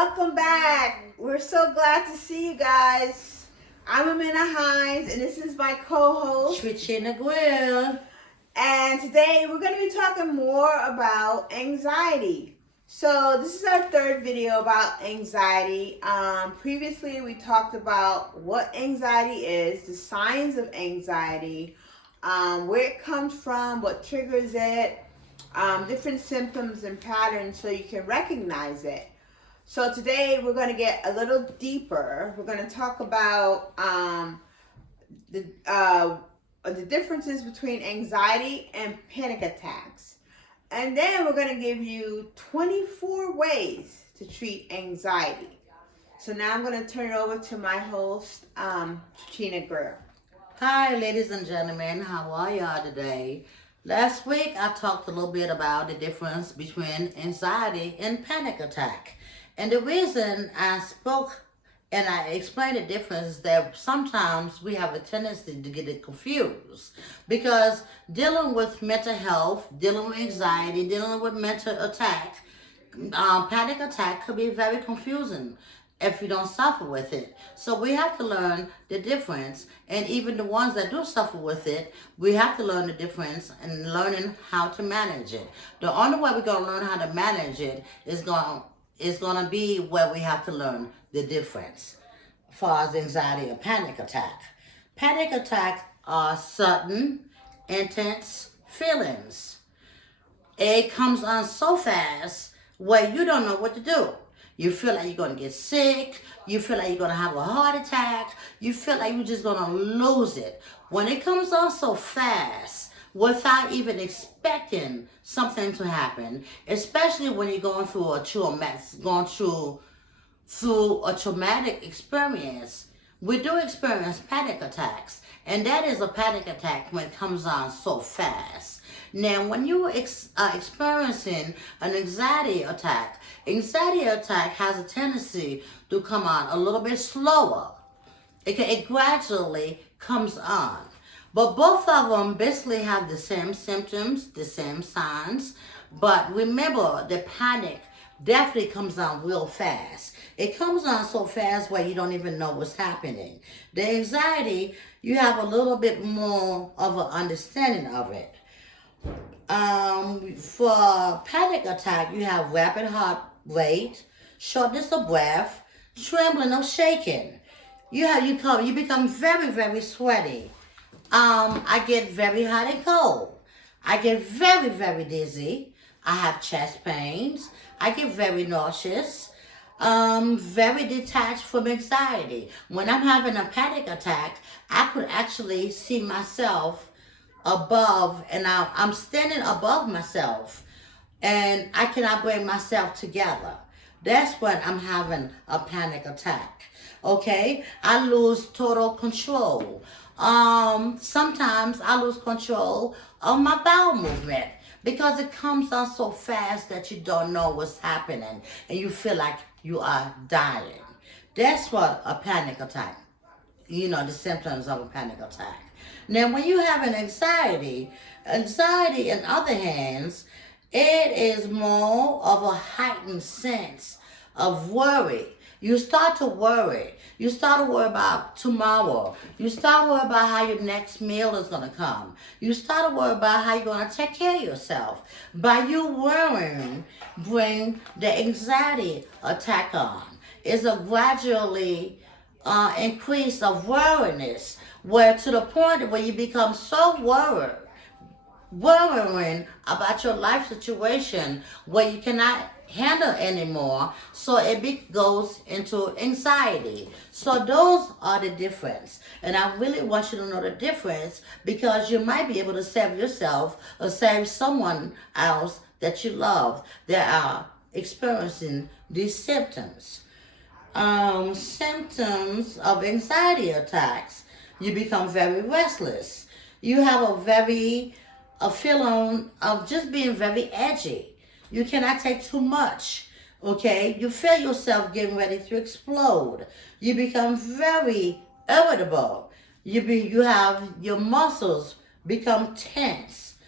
Welcome back. We're so glad to see you guys. I'm Amina Hines, and this is my co-host. Tricina Grill. And today we're going to be talking more about anxiety. So this is our third video about anxiety. Previously we talked about what anxiety is, the signs of anxiety, where it comes from, what triggers it, different symptoms and patterns so you can recognize it. So today we're going to get a little deeper. We're going to talk about the differences between anxiety and panic attacks. And then we're going to give you 24 ways to treat anxiety. So now I'm going to turn it over to my host, Tina Greer. Hi, ladies and gentlemen. How are y'all today? Last week, I talked a little bit about the difference between anxiety and panic attack. And the reason I spoke and I explained the difference is that sometimes we have a tendency to get it confused because dealing with mental health, dealing with anxiety, dealing with mental attack, panic attack could be very confusing if you don't suffer with it. So we have to learn the difference, and even the ones that do suffer with it, we have to learn the difference and learning how to manage it. The only way we're going to learn how to manage it is going to be where we have to learn the difference as far as anxiety or panic attack. Panic attack are sudden, intense feelings. It comes on so fast where you don't know what to do. You feel like you're going to get sick. You feel like you're going to have a heart attack. You feel like you're just going to lose it. When it comes on so fast, without even expecting something to happen, especially when you're going through a traumatic experience, we do experience panic attacks. And that is a panic attack when it comes on so fast. Now, when you are experiencing an anxiety attack has a tendency to come on a little bit slower. It gradually comes on. But both of them basically have the same symptoms, the same signs. But remember, the panic definitely comes on real fast. It comes on so fast where you don't even know what's happening. The anxiety, you have a little bit more of an understanding of it. For panic attack, you have rapid heart rate, shortness of breath, trembling or shaking. You become very, very sweaty. I get very hot and cold. I get very, very dizzy. I have chest pains. I get very nauseous. Very detached from anxiety. When I'm having a panic attack, I could actually see myself above, and I'm standing above myself, and I cannot bring myself together. That's when I'm having a panic attack. Okay, I lose total control. Sometimes I lose control of my bowel movement because it comes on so fast that you don't know what's happening and you feel like you are dying. That's what a panic attack, the symptoms of a panic attack. Now, when you have an anxiety, in other hands, it is more of a heightened sense of worry. You start to worry. You start to worry about tomorrow. You start to worry about how your next meal is going to come. You start to worry about how you're going to take care of yourself. By you worrying, bring the anxiety attack on. It's a gradually increase of worriness, where to the point where you become so worrying about your life situation where you cannot handle anymore, so it goes into anxiety. So those are the difference, and I really want you to know the difference because you might be able to save yourself or save someone else that you love that are experiencing these symptoms. Symptoms of anxiety attacks: you become very restless. You have a feeling of just being very edgy. You cannot take too much. Okay, you feel yourself getting ready to explode. You become very irritable. You have your muscles become tense.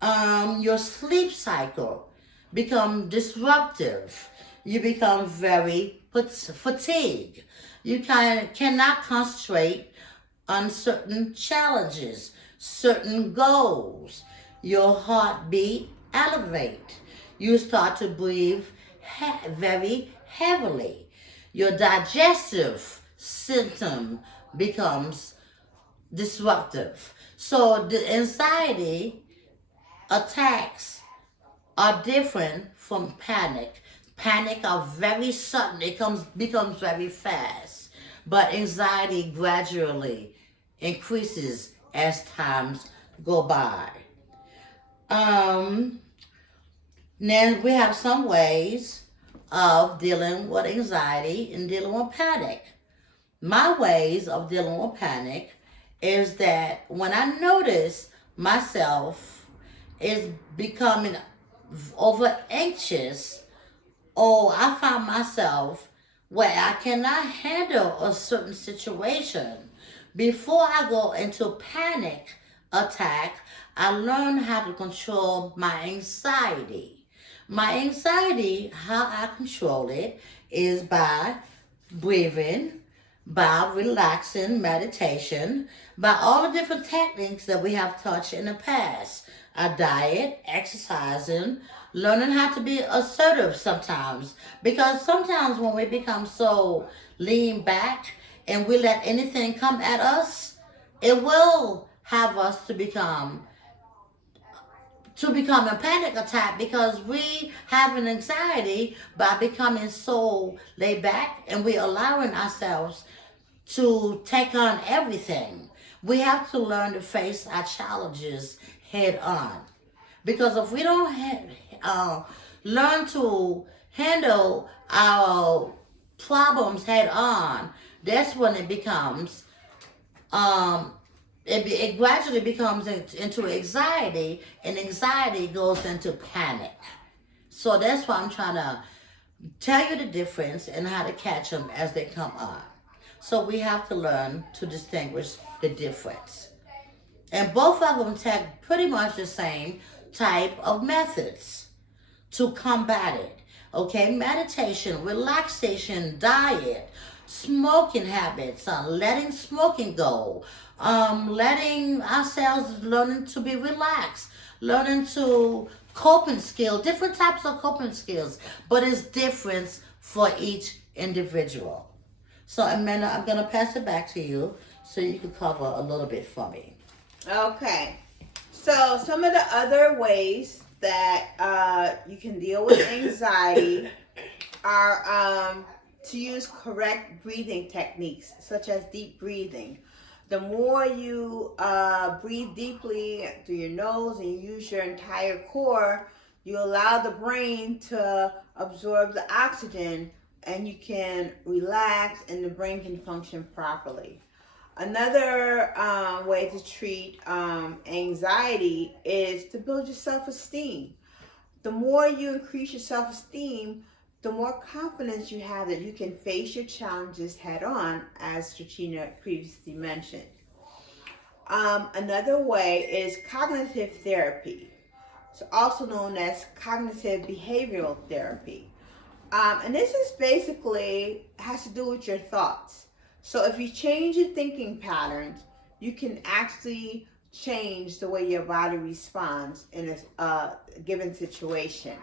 Your sleep cycle become disruptive. You become very fatigued. You cannot concentrate on certain challenges, certain goals. Your heartbeat elevate. You start to breathe very heavily. Your digestive system becomes disruptive. So the anxiety attacks are different from panic. Panic are very sudden. It becomes very fast. But anxiety gradually increases as times go by. Um, Then we have some ways of dealing with anxiety and dealing with panic. My ways of dealing with panic is that when I notice myself is becoming over anxious, or I find myself where I cannot handle a certain situation, before I go into panic attack, I learn how to control my anxiety. My anxiety, how I control it, is by breathing, by relaxing, meditation, by all the different techniques that we have touched in the past. A diet, exercising, learning how to be assertive sometimes. Because sometimes when we become so lean back and we let anything come at us, it will have us to become a panic attack because we have an anxiety by becoming so laid back and we allowing ourselves to take on everything. We have to learn to face our challenges head on. Because if we don't learn to handle our problems head on, that's when it becomes um, it gradually becomes into anxiety, and anxiety goes into panic. So that's why I'm trying to tell you the difference and how to catch them as they come up. So we have to learn to distinguish the difference. And both of them take pretty much the same type of methods to combat it. Okay, meditation, relaxation, diet, smoking habits, letting smoking go, letting ourselves learning to be relaxed, learning to coping skills, different types of coping skills, but it's different for each individual. So Amanda, I'm gonna pass it back to you so you can cover a little bit for me. Okay. So some of the other ways that you can deal with anxiety are to use correct breathing techniques, such as deep breathing. The more you breathe deeply through your nose and you use your entire core, you allow the brain to absorb the oxygen and you can relax and the brain can function properly. Another way to treat anxiety is to build your self esteem. The more you increase your self esteem, the more confidence you have that you can face your challenges head on, as Trachina previously mentioned. Another way is cognitive therapy, it's also known as cognitive behavioral therapy. And this is basically has to do with your thoughts. So if you change your thinking patterns, you can actually change the way your body responds in a given situation.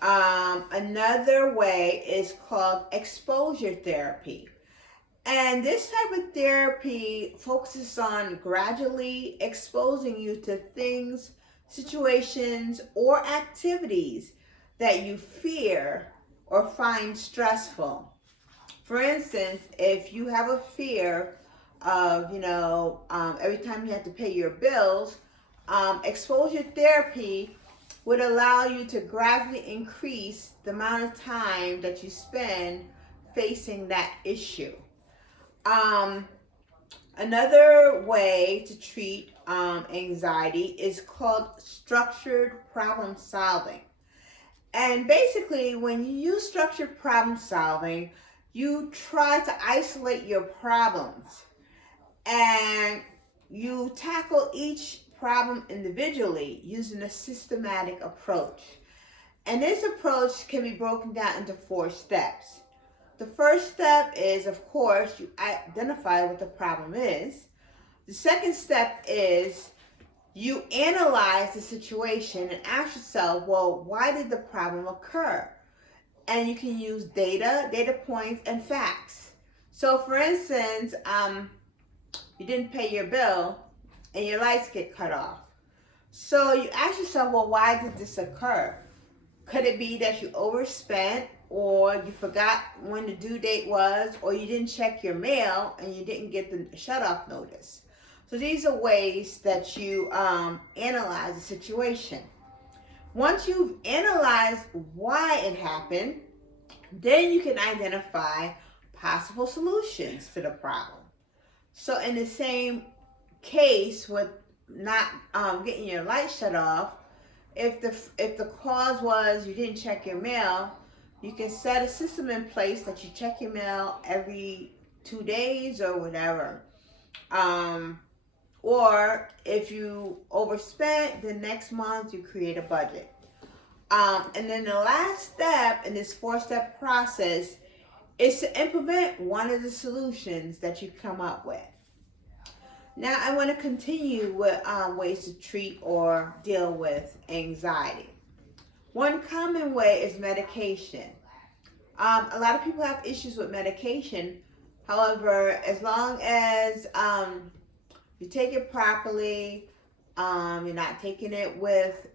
Another way is called exposure therapy. And this type of therapy focuses on gradually exposing you to things, situations, or activities that you fear or find stressful. For instance, if you have a fear of, every time you have to pay your bills, exposure therapy would allow you to gradually increase the amount of time that you spend facing that issue. Um, Another way to treat anxiety is called structured problem solving. And basically, when you use structured problem solving, you try to isolate your problems and you tackle each problem individually using a systematic approach. And this approach can be broken down into 4 steps. The first step is, of course, you identify what the problem is. The second step is you analyze the situation and ask yourself, well, why did the problem occur? And you can use data points, and facts. So, for instance, you didn't pay your bill and your lights get cut off. So you ask yourself, well, why did this occur? Could it be that you overspent, or you forgot when the due date was, or you didn't check your mail and you didn't get the shut-off notice? So these are ways that you analyze the situation. Once you've analyzed why it happened, then you can identify possible solutions to the problem. So in the same case with not getting your light shut off, if the cause was you didn't check your mail, you can set a system in place that you check your mail every 2 days or whatever. Or if you overspent, the next month you create a budget. And then the last step in this 4-step process is to implement one of the solutions that you come up with. Now I want to continue with ways to treat or deal with anxiety. One common way is medication. A lot of people have issues with medication. However, as long as you take it properly, you're not taking it with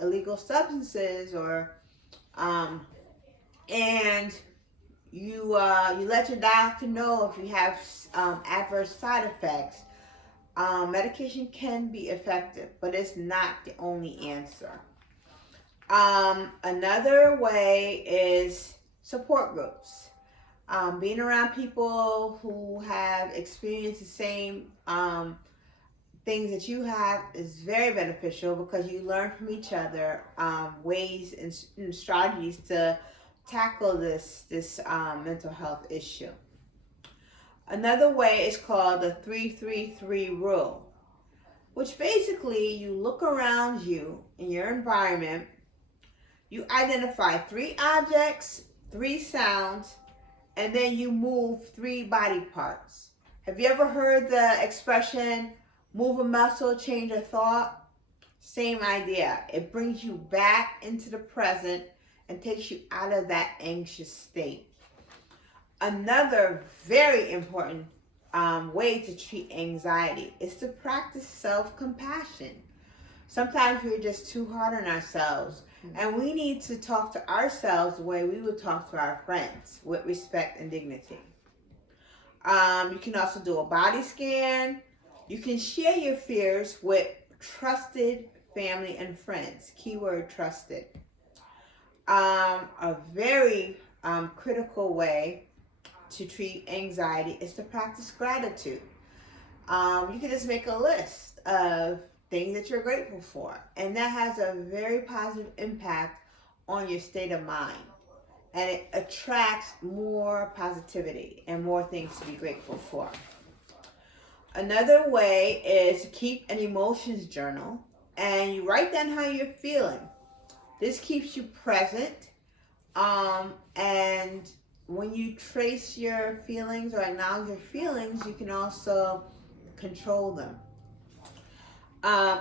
illegal substances, or and you let your doctor know if you have adverse side effects. Medication can be effective, but it's not the only answer. Another way is support groups. Being around people who have experienced the same things that you have is very beneficial, because you learn from each other ways and strategies to tackle this mental health issue. Another way is called the 3-3-3 rule, which basically you look around you in your environment, you identify 3 objects, 3 sounds, and then you move 3 body parts. Have you ever heard the expression, move a muscle, change a thought? Same idea. It brings you back into the present and takes you out of that anxious state. Another very important way to treat anxiety is to practice self-compassion. Sometimes we're just too hard on ourselves, and we need to talk to ourselves the way we would talk to our friends, with respect and dignity. You can also do a body scan. You can share your fears with trusted family and friends. Keyword trusted. A very critical way to treat anxiety is to practice gratitude. You can just make a list of things that you're grateful for, and that has a very positive impact on your state of mind, and it attracts more positivity and more things to be grateful for. Another way is to keep an emotions journal, and you write down how you're feeling. This keeps you present, and when you trace your feelings or acknowledge your feelings, you can also control them.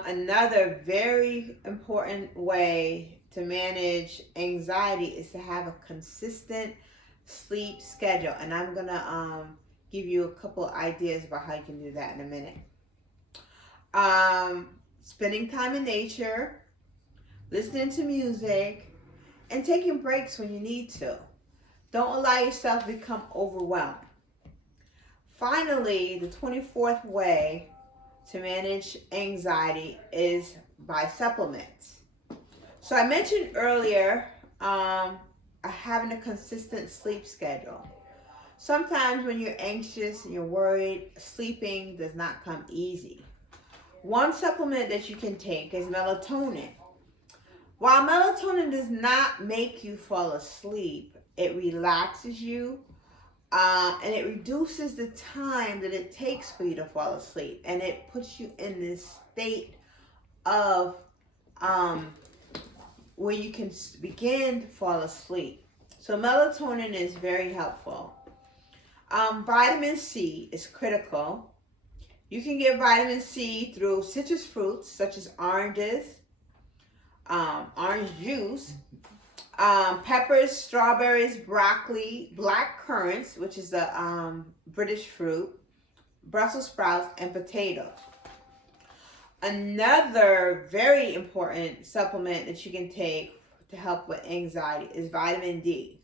Another very important way to manage anxiety is to have a consistent sleep schedule, and I'm gonna give you a couple of ideas about how you can do that in a minute. Spending time in nature, listening to music, and taking breaks when you need to. Don't allow yourself to become overwhelmed. Finally, the 24th way to manage anxiety is by supplements. So I mentioned earlier having a consistent sleep schedule. Sometimes when you're anxious and you're worried, sleeping does not come easy. One supplement that you can take is melatonin. While melatonin does not make you fall asleep, it relaxes you, and it reduces the time that it takes for you to fall asleep, and it puts you in this state of where you can begin to fall asleep. So melatonin is very helpful. Vitamin C is critical. You can get vitamin C through citrus fruits such as oranges, orange juice, peppers, strawberries, broccoli, black currants, which is a British fruit, Brussels sprouts, and potatoes. Another very important supplement that you can take to help with anxiety is vitamin D.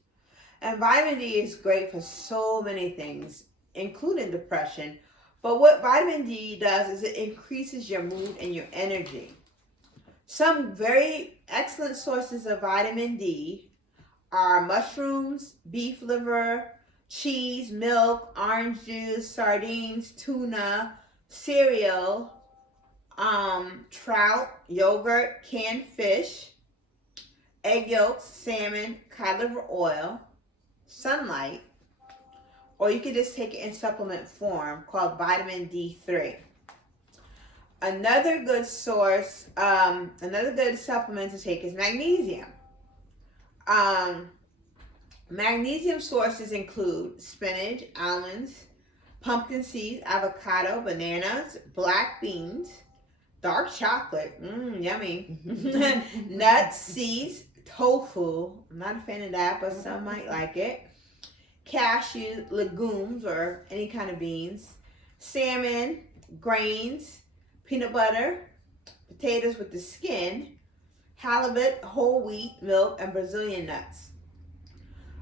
And vitamin D is great for so many things, including depression. But what vitamin D does is it increases your mood and your energy. Some very excellent sources of vitamin D are mushrooms, beef liver, cheese, milk, orange juice, sardines, tuna, cereal, trout, yogurt, canned fish, egg yolks, salmon, cod liver oil, sunlight, or you can just take it in supplement form called vitamin D3. Another good source, another good supplement to take is magnesium. Magnesium sources include spinach, almonds, pumpkin seeds, avocado, bananas, black beans, dark chocolate, yummy, nuts, seeds, tofu. I'm not a fan of that, but some might like it. Cashew, legumes, or any kind of beans, salmon, grains, peanut butter, potatoes with the skin, halibut, whole wheat, milk, and Brazilian nuts.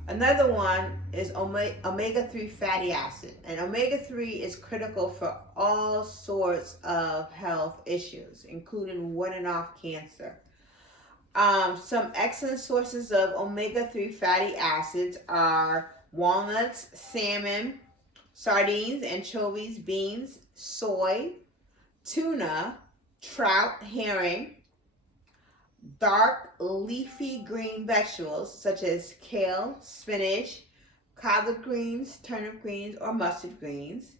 Another one is omega-3 fatty acid. And omega-3 is critical for all sorts of health issues, including warding off cancer. Some excellent sources of omega-3 fatty acids are walnuts, salmon, sardines, anchovies, beans, soy, tuna, trout, herring, dark leafy green vegetables such as kale, spinach, collard greens, turnip greens, or mustard greens,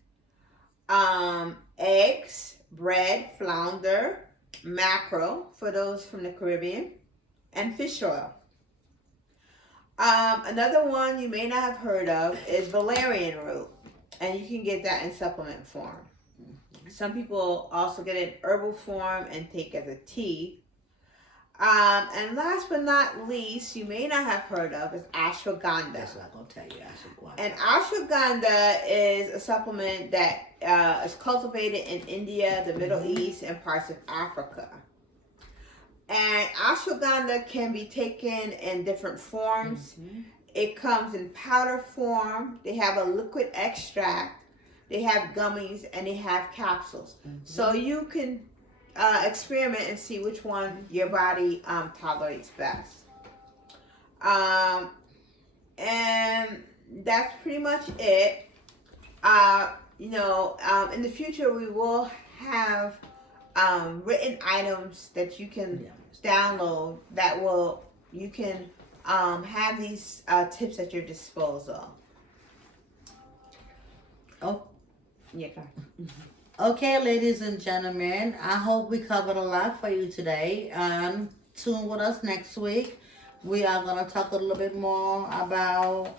eggs, bread, flounder, mackerel for those from the Caribbean, and fish oil. Another one you may not have heard of is valerian root, and you can get that in supplement form. Some people also get it in herbal form and take as a tea. And last but not least, you may not have heard of is ashwagandha. That's what I'm going to tell you, ashwagandha. And ashwagandha is a supplement that is cultivated in India, the Middle East, and parts of Africa. And ashwagandha can be taken in different forms. It comes in powder form. They have a liquid extract. They have gummies, and they have capsules. So you can experiment and see which one your body tolerates best. And that's pretty much it. In the future we will have written items that you can download that you can have these tips at your disposal. Oh, yeah. Okay, ladies and gentlemen, I hope we covered a lot for you today. Tune with us next week. We are going to talk a little bit more about,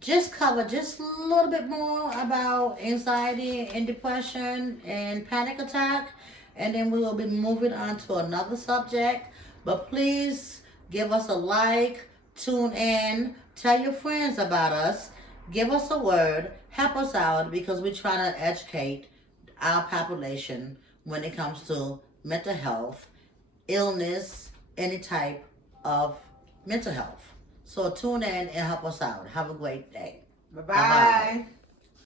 just a little bit more about anxiety and depression and panic attack. And then we will be moving on to another subject. But please give us a like, tune in, tell your friends about us, give us a word, help us out, because we're trying to educate our population when it comes to mental health, illness, any type of mental health. So tune in and help us out. Have a great day. Bye-bye.